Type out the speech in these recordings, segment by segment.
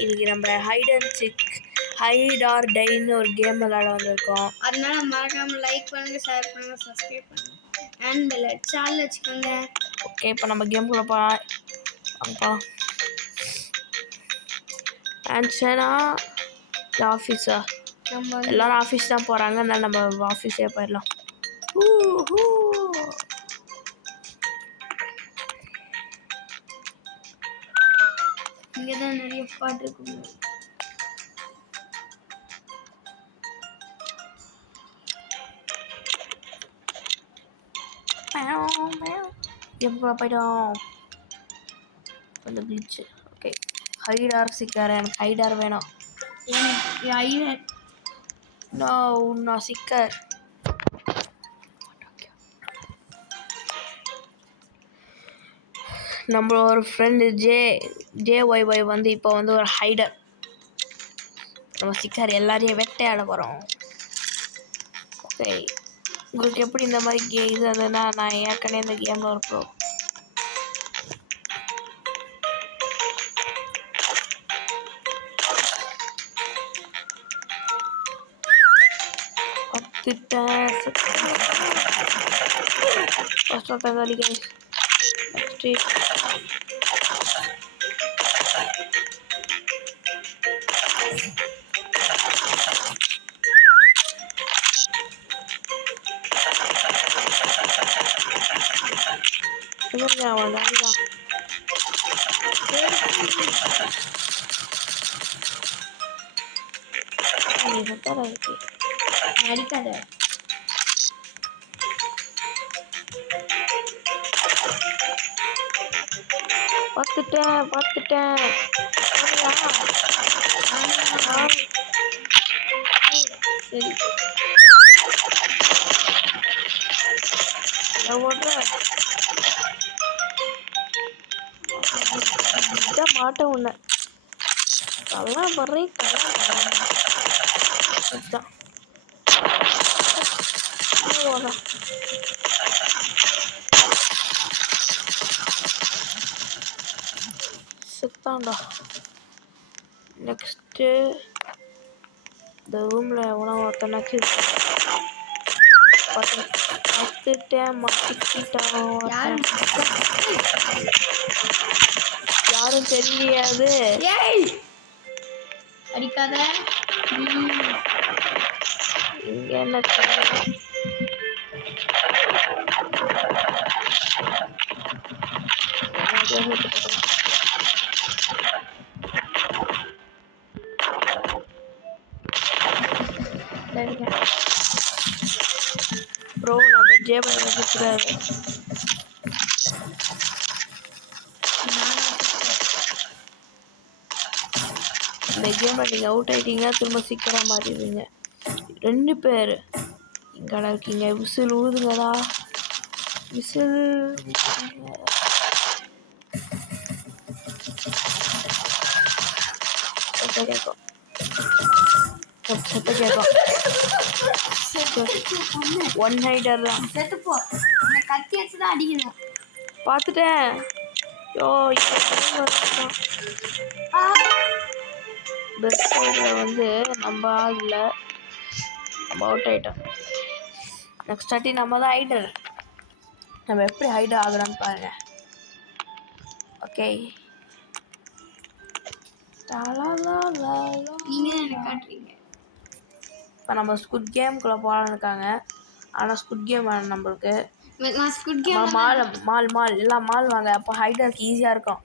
இன்னைக்கு நம்ம height R டைன்னு ஒரு கேம் விளையாட வந்திருக்கோம். அதனால மறக்காம லைக் பண்ணுங்க, ஷேர் பண்ணுங்க, சப்ஸ்கிரைப் பண்ணுங்க அண்ட் பெல் சால் வச்சுக்கோங்க. ஓகே, இப்போ நம்ம கேம்குள்ள போகலாம். ஆன்சனா ஆஃபீஸா? எல்லாரும் ஆஃபீஸ் தான் போகிறாங்க, அதனால நம்ம ஆஃபீஸே போயிடலாம். இங்கே தான் நிறைய பாட்டு இருக்கு. கேம்குள்ள போயிட்டோம். கொஞ்சம் கிளிச்சு. ஓகே, ஹைடார் சிக்கர். எனக்கு ஹைடார் வேணும். நான் சிக்கர். நம்ம ஒரு ஃப்ரெண்டு JYY வந்து இப்போ வந்து ஒரு ஹைடர். நம்ம சிக்கர் எல்லாரையும் வேட்டையாட போகிறோம். ஓகே, உங்களுக்கு எப்படி இந்த மாதிரி இது அதுன்னா நான் ஏற்கனவே இந்த கேமில் ஒரு ப்ரோ. அடிக்காத. பார்த்துட்டேன். சரி, மாட்ட உன்ன அதெல்லாம் வர்றேன். செத்தான்டா. நெக்ஸ்ட்டு இந்த ரூமில் எவனோ ஒருத்தனாச்சு பார்த்துட்டேன். யாரும் தெரியாது. அடிக்காத. இங்கே என்ன ப்ரோ, நம்ம JYY இருக்கிறாரு. இந்த கேமை நீங்கள் அவுட் ஆகிட்டீங்கன்னா திரும்ப சீக்கிரம் மாறிடுவீங்க. 2 பேர் இங்கடா இருக்கீங்க. விசில் ஊதுங்கடா, விசில். கேட்கும். ஒன் ஹைடர் தான். செத்துப்போ. கத்தி வச்சுதான் அடிக்கணும். பார்த்துட்டேன். பெஸ்ட் சைடில் வந்து நம்ம ஆகல, நம்ம அவுட் ஆகிட்டோம். நெக்ஸ்ட் ஆட்டி நம்ம தான் ஹைடர். நம்ம எப்படி ஹைடர் ஆகுறான்னு பாருங்க. ஓகே, இப்போ நம்ம ஸ்குட் கேம்குள்ளே போகலான்னு இருக்காங்க. ஆனால் ஸ்குட் கேம் வேணும் நம்மளுக்கு. மால் எல்லாம் மால் வாங்க. அப்போ ஹைடருக்கு ஈஸியாக இருக்கும்.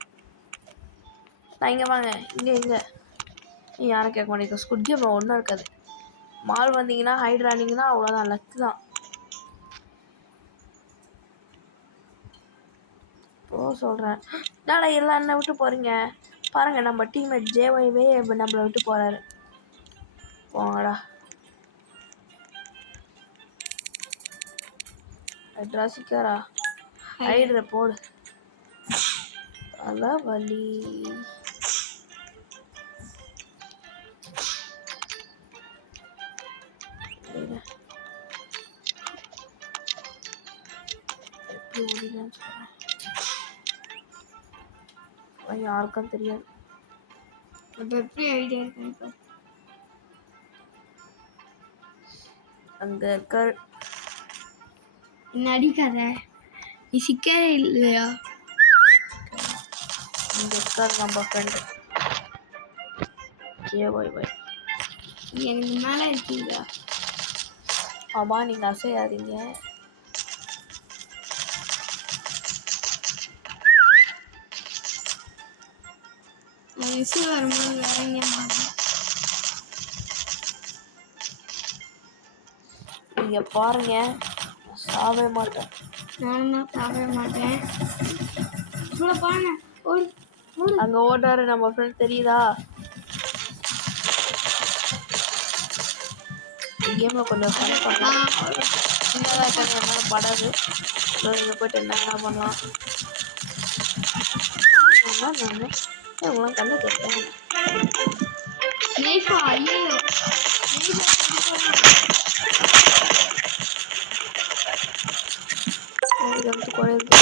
நான் இங்கே வாங்க, இங்கே யாரும் கேட்க மாட்டேங்க. ஸ்குட் கேம் ஒன்றும் இருக்காது. மால் வந்தீங்கன்னா ஹைடர் ஆனீங்கன்னா அவ்வளோதான், லக்கு தான். இப்போ சொல்கிறேன், நான் எல்லாம் என்ன விட்டு போகிறீங்க பாருங்கள். நம்ம டீம்மேட் JYவே நம்மளை விட்டு போகிறாரு. போங்கடா. ரசிக்காரா ஹைடரை போடு. தலை வலி. எப்படி ஓடிதான் சொல்கிறேன், யாருக்கும் தெரியாது. அப்போ எப்படி ஐடியா இருக்குன்னு பாரு. அங்க இருக்க என்ன அடிக்காத, நீ சிக்கவே இல்லையா? இங்க இருக்கார் நம்ம ஃப்ரெண்டு JYY. நீ எனக்கு மேலே இருக்கீங்களா? ஆமா, நீங்க அசையாதீங்க. நான் விசு வரும்போது வேற எங்கேயா மாட்டேன். நீங்க பாருங்க, சாவே மாட்டேன். நானும் சாப்பிட மாட்டேன். இவ்வளோ பாருங்க, ஓடு ஓடு. அங்க ஓடுறாரு நம்ம ஃப்ரெண்ட், தெரியுதா? கேம்ல கொஞ்சம் ஃபன் பண்ணலாம். சின்னதாக இருக்காது, என்னால படாது. இங்கே போயிட்டு என்ன பண்ணலாம்? உங்களாம் கண்ணு கேட்டேன். நைஃபா, ஐயோ இது வந்து குறையுது.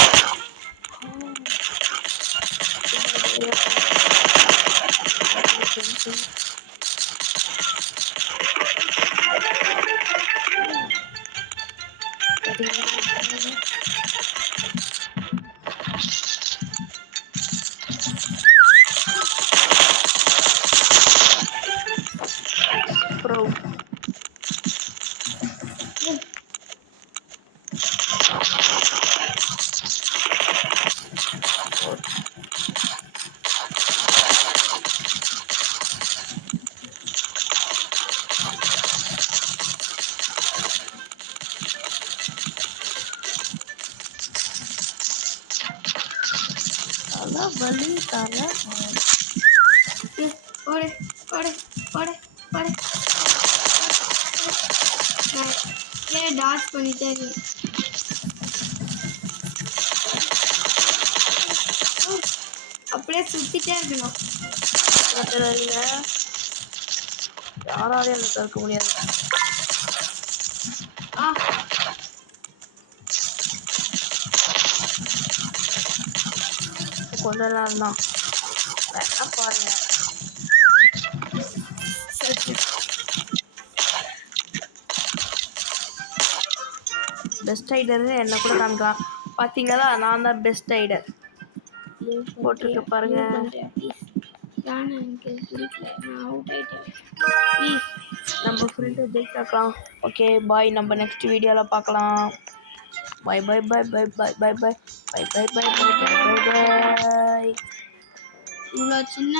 ப்ரோ அதான் வலி தர. ஓடு ஓடு ஓடு ஓடு. நான் டாச் பண்ணிட்டே இருக்கேன். அப்படியே சுத்திட்டே இருக்கணும். யாராலையும் எனக்கு தடுக்க முடியாது. ஆ கொஞ்ச நேரம் தான் வேணா பாருங்க. பெஸ்ட் ரைடர்னு என்ன கூட காமிக்கலாம். பார்த்தீங்களா, நான் தான் பெஸ்ட் ரைடர் போட்டிருக்க பாருங்க. நம்ம ஃப்ரெண்டு ஜெயிச்சாக்கலாம். ஓகே பாய், நம்ம நெக்ஸ்ட் வீடியோவில் பார்க்கலாம். பாய் பாய் பாய் பாய் பாய் பாய் பாய் பாய் பாய் பாய் பாய் பாய் பாய். இவ்வளோ சின்ன